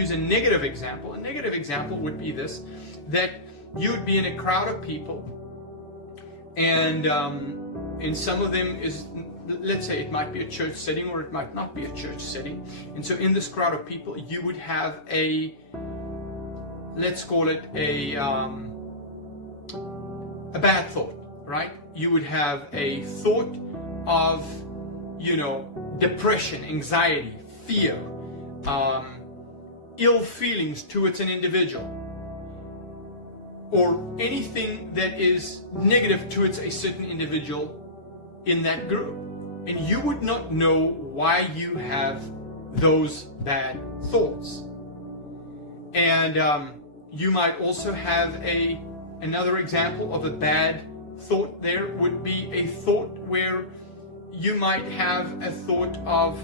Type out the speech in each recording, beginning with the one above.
use a negative example. A negative example would be this, that you would be in a crowd of people, and some of them is, let's say it might be a church setting or it might not be a church setting. And so in this crowd of people, you would have a, let's call it a bad thought, right? You would have a thought of, depression, anxiety, fear, ill feelings towards an individual, or anything that is negative towards a certain individual in that group. And you would not know why you have those bad thoughts. And you might also have another example of a bad thought. There would be a thought where you might have a thought of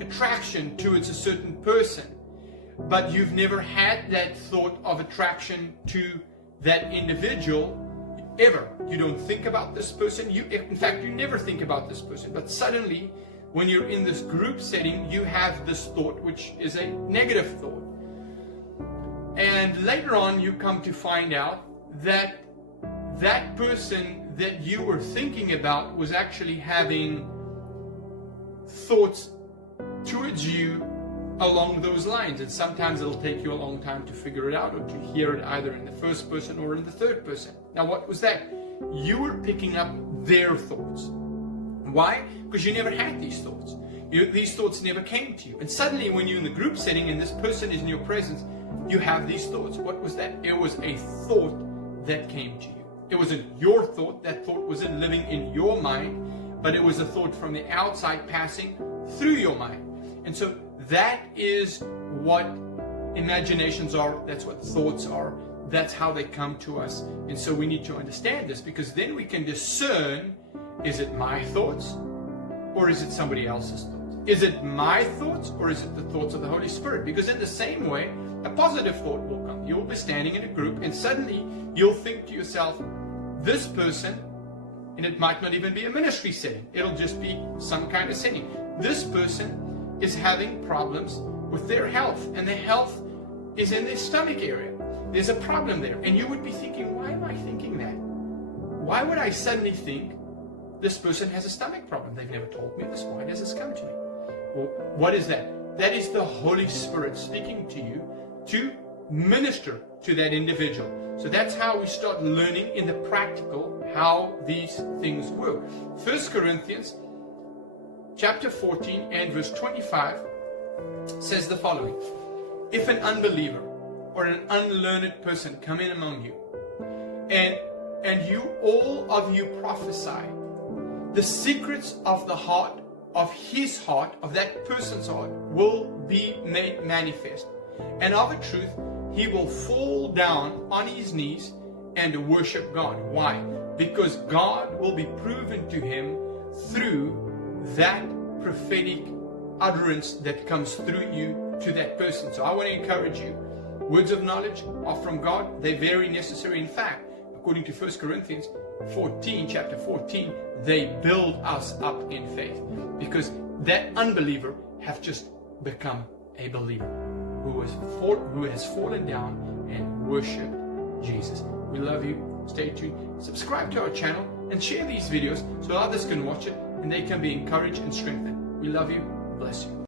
attraction towards a certain person, but you've never had that thought of attraction to that individual ever. You don't think about this person. In fact, you never think about this person. But suddenly, when you're in this group setting, you have this thought, which is a negative thought. And later on, you come to find out that that person that you were thinking about was actually having thoughts towards you along those lines. And sometimes it'll take you a long time to figure it out, or to hear it either in the first person or in the third person. Now, what was that? You were picking up their thoughts. Why? Because you never had these thoughts. These thoughts never came to you. And suddenly, when you're in the group setting and this person is in your presence, you have these thoughts. What was that? It was a thought that came to you. It wasn't your thought. That thought wasn't living in your mind, but it was a thought from the outside passing through your mind. And so that is what imaginations are. That's what thoughts are. That's how they come to us. And so we need to understand this, because then we can discern, is it my thoughts or is it somebody else's thoughts? Is it my thoughts or is it the thoughts of the Holy Spirit? Because in the same way, a positive thought will come. You'll be standing in a group and suddenly you'll think to yourself, this person, and it might not even be a ministry setting. It'll just be some kind of setting. This person is having problems with their health, and the health is in their stomach area. There's a problem there. And you would be thinking, why am I thinking that? Why would I suddenly think this person has a stomach problem? They've never told me this. Why does this come to me? Well, what is that? That is the Holy Spirit speaking to you to minister to that individual. So that's how we start learning in the practical how these things work. 1 Corinthians chapter 14 and verse 25 says the following. If an unbeliever or an unlearned person come in among you, and you all of you prophesy, the secrets of the heart, of his heart, of that person's heart, will be made manifest. And of a truth, he will fall down on his knees and worship God. Why? Because God will be proven to him through that prophetic utterance that comes through you to that person. So I want to encourage you. Words of knowledge are from God. They're very necessary. In fact, according to 1 Corinthians 14, chapter 14, they build us up in faith. Because that unbeliever have just become a believer who has fallen down and worshiped Jesus. We love you. Stay tuned. Subscribe to our channel and share these videos so others can watch it and they can be encouraged and strengthened. We love you. Bless you.